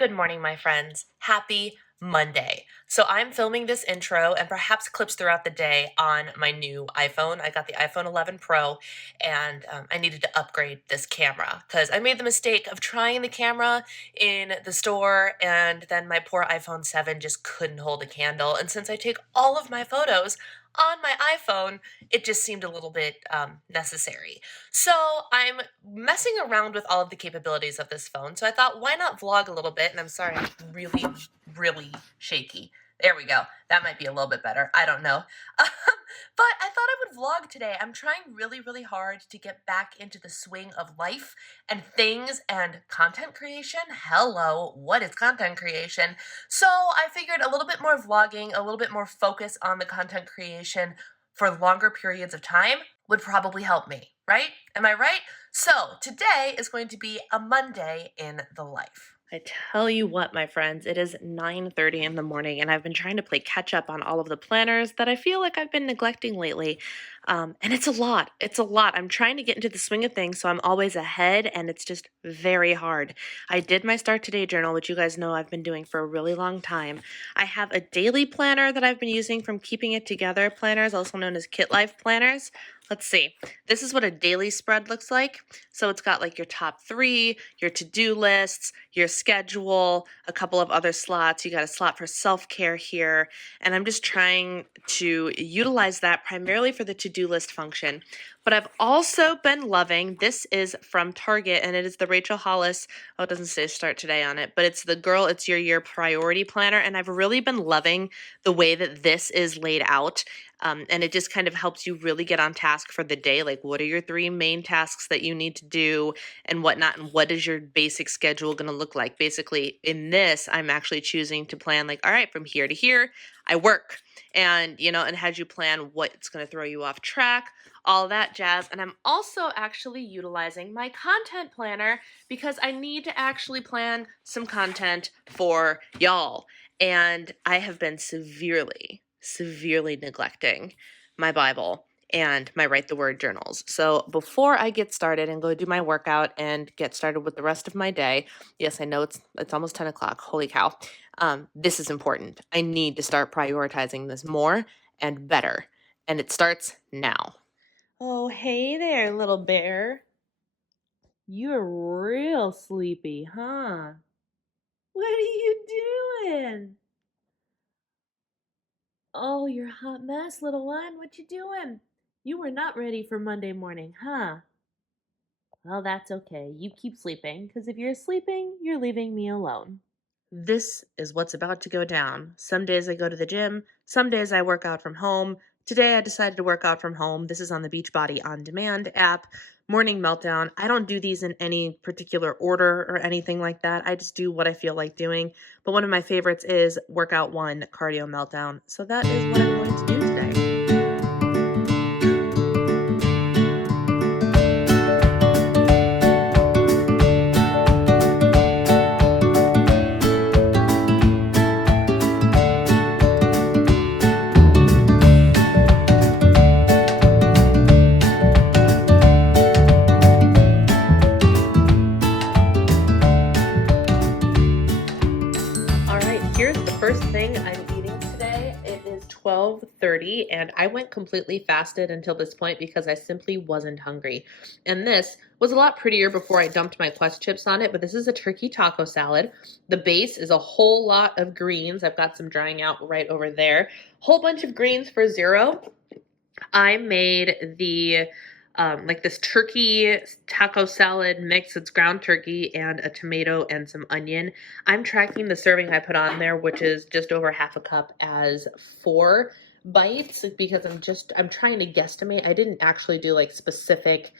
Good morning, my friends. Happy Monday. So, I'm filming this intro and perhaps clips throughout the day on my new iPhone. I got the iPhone 11 Pro and I needed to upgrade this camera because I made the mistake of trying the camera in the store and then my poor iPhone 7 just couldn't hold a candle. And since I take all of my photos on my iPhone, it just seemed a little bit necessary. So I'm messing around with all of the capabilities of this phone. So I thought, why not vlog a little bit? And I'm sorry, I'm really, really shaky. There we go. That might be a little bit better. I don't know. But I thought I would vlog today. I'm trying really, really hard to get back into the swing of life and things and content creation. Hello, what is content creation? So I figured a little bit more vlogging, a little bit more focus on the content creation for longer periods of time would probably help me, right? Am I right? So today is going to be a Monday in the life. I tell you what, my friends, it is 9:30 in the morning, and I've been trying to play catch up on all of the planners that I feel like I've been neglecting lately. And it's a lot. It's a lot. I'm trying to get into the swing of things, so I'm always ahead, and it's just very hard. I did my Start Today journal, which you guys know I've been doing for a really long time. I have a daily planner that I've been using from Keeping It Together planners, also known as Kit Life planners. Let's see. This is what a daily spread looks like. So it's got like your top 3, your to-do lists, your schedule, a couple of other slots. You got a slot for self-care here. And I'm just trying to utilize that primarily for the to-do list function. But I've also been loving, this is from Target, and it is the Rachel Hollis, oh, it doesn't say Start Today on it, but it's the Girl, It's Your Year Priority Planner. And I've really been loving the way that this is laid out. And it just kind of helps you really get on task for the day. Like, what are your 3 main tasks that you need to do and whatnot? And what is your basic schedule going to look like? Basically, in this, I'm actually choosing to plan like, all right, from here to here, I work. And, and had you plan what's going to throw you off track, all that jazz. And I'm also actually utilizing my content planner because I need to actually plan some content for y'all. And I have been severely neglecting my Bible and my Write the Word journals. So before I get started and go do my workout and get started with the rest of my day, yes, I know it's almost 10 o'clock. Holy cow. This is important. I need to start prioritizing this more and better. And it starts now. Oh, hey there, little bear. You're real sleepy, huh? What are you doing? Oh, you're a hot mess, little one. What you doing? You were not ready for Monday morning, huh? Well, that's okay. You keep sleeping, because if you're sleeping, you're leaving me alone. This is what's about to go down. Some days I go to the gym, some days I work out from home. Today I decided to work out from home. This is on the Beachbody On Demand app. Morning meltdown. I don't do these in any particular order or anything like that. I just do what I feel like doing. But one of my favorites is workout 1, cardio meltdown. So that is what I'm going to do today. First thing I'm eating today, it is 12:30 and I went completely fasted until this point because I simply wasn't hungry. And this was a lot prettier before I dumped my Quest chips on it, but this is a turkey taco salad. The base is a whole lot of greens. I've got some drying out right over there. Whole bunch of greens for $0. I made the like this turkey taco salad mix. It's ground turkey and a tomato and some onion. I'm tracking the serving I put on there, which is just over half a cup, as 4 bites because I'm trying to guesstimate. I didn't actually do like specific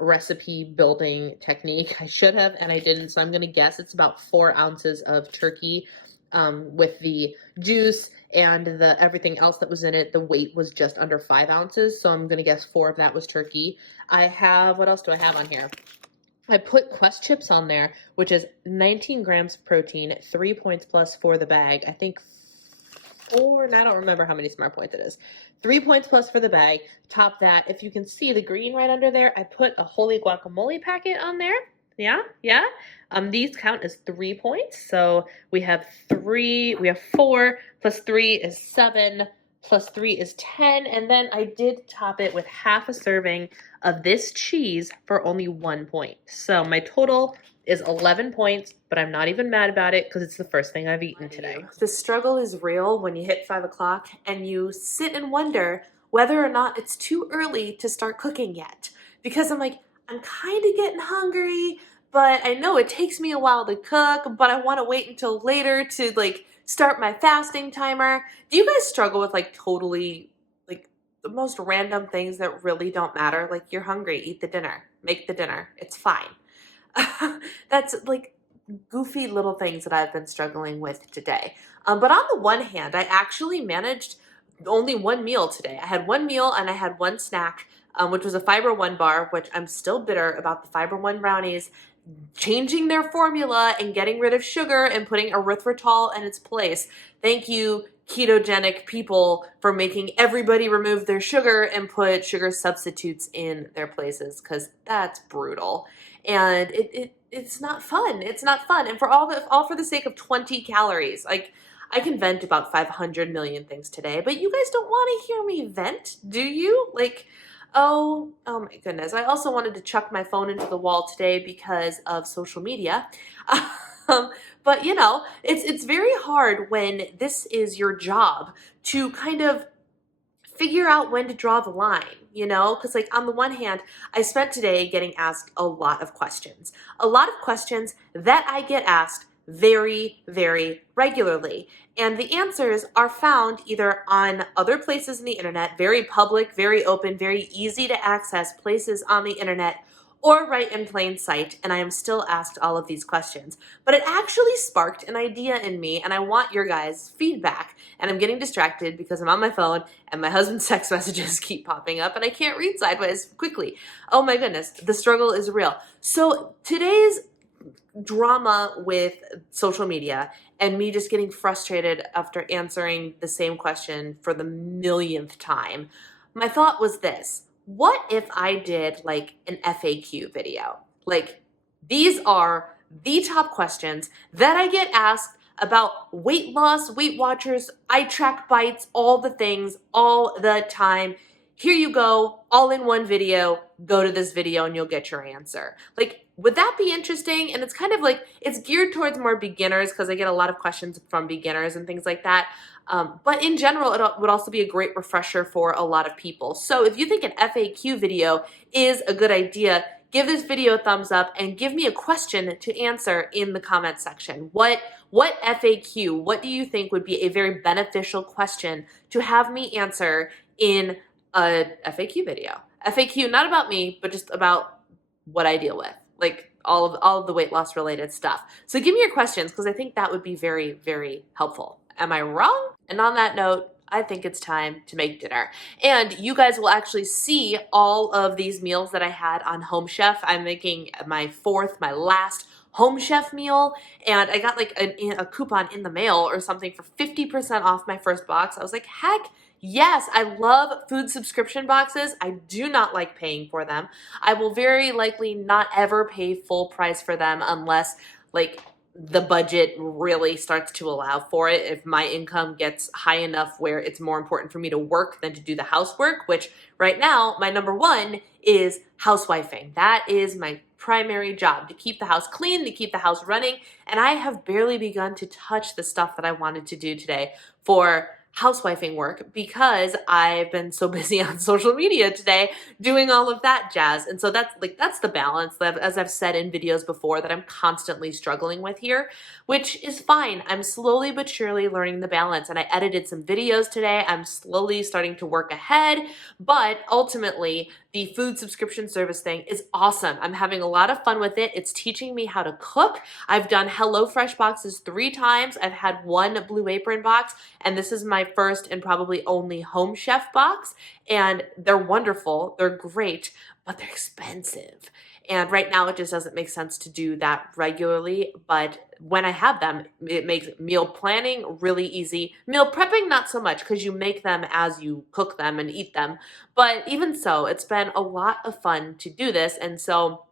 recipe building technique. I should have, and I didn't. So I'm going to guess it's about 4 ounces of turkey with the juice and the everything else that was in it. The weight was just under 5 ounces. So I'm going to guess 4 of that was turkey. I have, what else do I have on here? I put Quest chips on there, which is 19 grams of protein, 3 points plus for the bag. I think 4, and I don't remember how many smart points it is. 3 points plus for the bag. Top that. If you can see the green right under there, I put a Holy Guacamole packet on there. Yeah. These count as 3 points. So we have 4, plus 3 is 7, plus 3 is 10, and then I did top it with half a serving of this cheese for only 1 point. So my total is 11 points, but I'm not even mad about it because it's the first thing I've eaten today. The struggle is real when you hit 5 o'clock and you sit and wonder whether or not it's too early to start cooking yet. Because I'm like, I'm kind of getting hungry, but I know it takes me a while to cook, but I want to wait until later to like start my fasting timer. Do you guys struggle with like totally like the most random things that really don't matter? Like you're hungry, eat the dinner, make the dinner, it's fine. That's like goofy little things that I've been struggling with today. But on the one hand, I actually managed only one meal today. I had one meal and I had one snack, which was a Fiber One bar, which I'm still bitter about the Fiber One brownies changing their formula and getting rid of sugar and putting erythritol in its place. Thank you, ketogenic people, for making everybody remove their sugar and put sugar substitutes in their places, because that's brutal. And it's not fun. It's not fun. And for all for the sake of 20 calories. Like, I can vent about 500 million things today, but you guys don't want to hear me vent, do you? Like, oh my goodness. I also wanted to chuck my phone into the wall today because of social media. But you know, it's very hard when this is your job to kind of figure out when to draw the line, you know? Because, like, on the one hand, I spent today getting asked a lot of questions that I get asked very, very regularly. And the answers are found either on other places in the internet, very public, very open, very easy to access places on the internet, or right in plain sight, and I am still asked all of these questions. But it actually sparked an idea in me, and I want your guys' feedback. And I'm getting distracted because I'm on my phone, and my husband's text messages keep popping up, and I can't read sideways quickly. Oh my goodness, the struggle is real. So today's drama with social media and me just getting frustrated after answering the same question for the millionth time, my thought was this. What if I did like an FAQ video? Like, these are the top questions that I get asked about weight loss, Weight Watchers, I track bites, all the things, all the time. Here you go, all in one video. Go to this video and you'll get your answer. Like, would that be interesting? And it's kind of like, it's geared towards more beginners because I get a lot of questions from beginners and things like that. But in general, it would also be a great refresher for a lot of people. So if you think an FAQ video is a good idea, give this video a thumbs up and give me a question to answer in the comment section. What FAQ, what do you think would be a very beneficial question to have me answer in a FAQ video? FAQ, not about me, but just about what I deal with, like all of the weight loss related stuff. So give me your questions because I think that would be very, very helpful. Am I wrong? And on that note, I think it's time to make dinner. And you guys will actually see all of these meals that I had on Home Chef. I'm making my last Home Chef meal, and I got like a coupon in the mail or something for 50% off my first box. I was like, heck yes, I love food subscription boxes. I do not like paying for them. I will very likely not ever pay full price for them unless like the budget really starts to allow for it. If my income gets high enough where it's more important for me to work than to do the housework, which right now my number one is housewifing. That is my primary job, to keep the house clean, to keep the house running. And I have barely begun to touch the stuff that I wanted to do today for housewifing work because I've been so busy on social media today doing all of that jazz. And so that's the balance that, as I've said in videos before, that I'm constantly struggling with here, which is fine. I'm slowly but surely learning the balance, and I edited some videos today. I'm slowly starting to work ahead, but ultimately the food subscription service thing is awesome. I'm having a lot of fun with it. It's teaching me how to cook. I've done HelloFresh boxes 3 times. I've had 1 Blue Apron box, and this is my first and probably only Home Chef box. And they're wonderful. They're great, but they're expensive. And right now it just doesn't make sense to do that regularly. But when I have them, it makes meal planning really easy. Meal prepping, not so much, because you make them as you cook them and eat them. But even so, it's been a lot of fun to do this. And so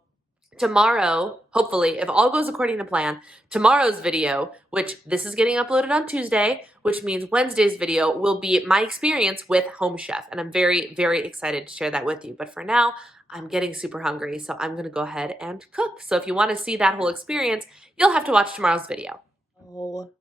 tomorrow, hopefully, if all goes according to plan, tomorrow's video, which this is getting uploaded on Tuesday, which means Wednesday's video will be my experience with Home Chef. And I'm very, very excited to share that with you. But for now, I'm getting super hungry, so I'm gonna go ahead and cook. So if you wanna see that whole experience, you'll have to watch tomorrow's video. Oh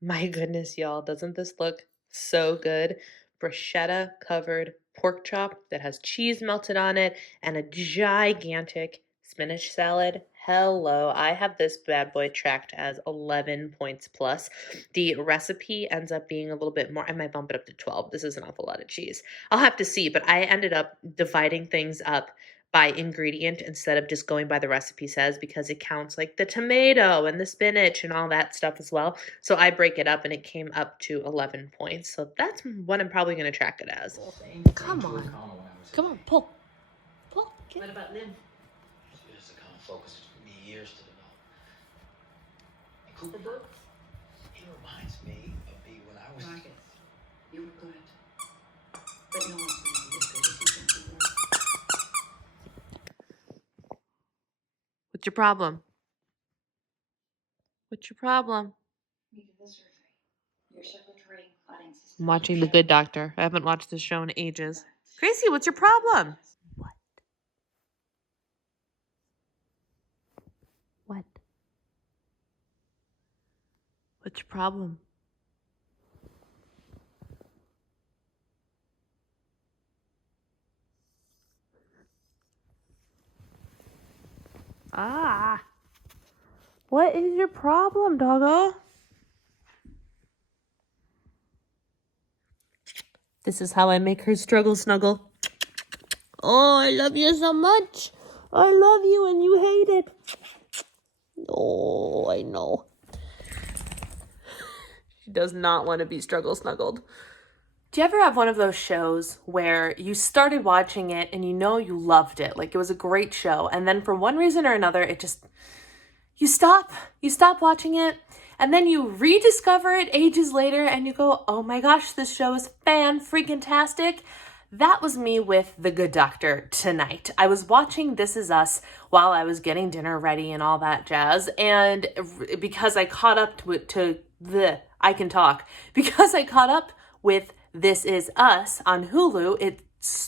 my goodness, y'all. Doesn't this look so good? Bruschetta covered pork chop that has cheese melted on it and a gigantic spinach salad. Hello, I have this bad boy tracked as 11 points plus. The recipe ends up being a little bit more. I might bump it up to 12. This is an awful lot of cheese. I'll have to see, but I ended up dividing things up by ingredient instead of just going by the recipe says, because it counts like the tomato and the spinach and all that stuff as well. So I break it up and it came up to 11 points. So that's what I'm probably going to track it as. Come on. Come on, pull. Pull. What about Lim? It's the kind of focus it took me years to develop. And Cooper Burke, he reminds me of me when I was... Marcus, you were good. But no one's going to be as good as you think you were. What's your problem? What's your problem? You did the surgery. Your circulatory clotting system. I'm watching The Good Doctor. I haven't watched this show in ages. Gracie, what's your problem? What? What? What's your problem? Ah. What is your problem, doggo? This is how I make her struggle snuggle. Oh, I love you so much. I love you and you hate it. Oh, I know. She does not want to be struggle snuggled. Do you ever have one of those shows where you started watching it and you know you loved it, like it was a great show, and then for one reason or another, it just, you stop watching it, and then you rediscover it ages later and you go, oh my gosh, this show is fan-freaking-tastic. That was me with The Good Doctor tonight. I was watching This Is Us while I was getting dinner ready and all that jazz, and because I caught up because I caught up with This Is Us on Hulu, it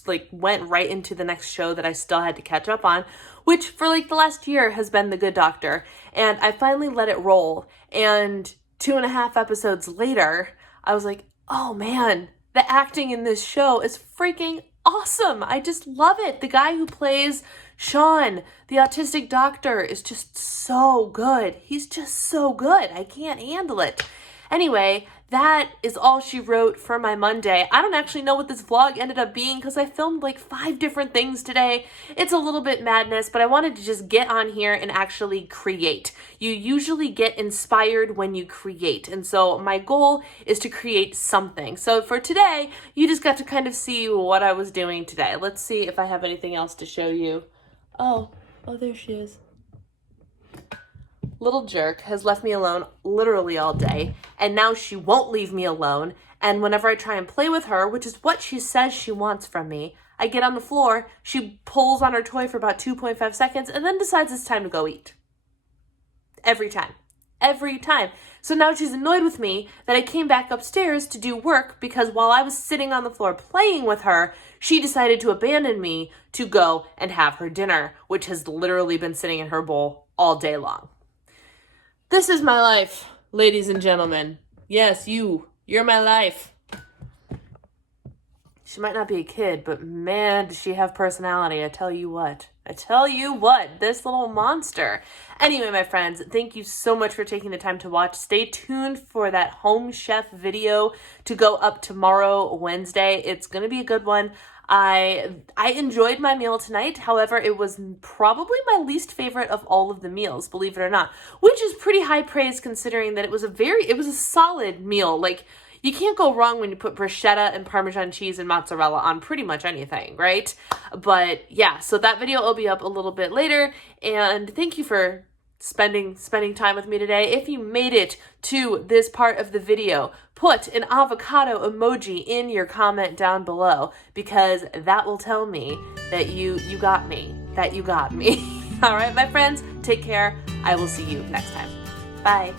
like went right into the next show that I still had to catch up on, which for like the last year has been The Good Doctor. And I finally let it roll. And 2.5 episodes later, I was like, oh man, the acting in this show is freaking awesome. I just love it. The guy who plays Sean, the autistic doctor, is just so good. He's just so good. I can't handle it. Anyway, that is all she wrote for my Monday. I don't actually know what this vlog ended up being because I filmed like 5 different things today. It's a little bit madness, but I wanted to just get on here and actually create. You usually get inspired when you create. And so my goal is to create something. So for today, you just got to kind of see what I was doing today. Let's see if I have anything else to show you. Oh, there she is. Little jerk has left me alone literally all day, and now she won't leave me alone, and whenever I try and play with her, which is what she says she wants from me, I get on the floor, she pulls on her toy for about 2.5 seconds, and then decides it's time to go eat. Every time. Every time. So now she's annoyed with me that I came back upstairs to do work because while I was sitting on the floor playing with her, she decided to abandon me to go and have her dinner, which has literally been sitting in her bowl all day long. This is my life, ladies and gentlemen. Yes, you're my life. She might not be a kid, but man, does she have personality. I tell you what, this little monster. Anyway, my friends, thank you so much for taking the time to watch. Stay tuned for that Home Chef video to go up tomorrow, Wednesday. It's going to be a good one. I enjoyed my meal tonight. However, it was probably my least favorite of all of the meals, believe it or not, which is pretty high praise considering that it was a solid meal. Like, you can't go wrong when you put bruschetta and Parmesan cheese and mozzarella on pretty much anything, right? But yeah, so that video will be up a little bit later, and thank you for spending time with me today. If you made it to this part of the video, put an avocado emoji in your comment down below because that will tell me that you got me, All right, my friends, take care. I will see you next time. Bye.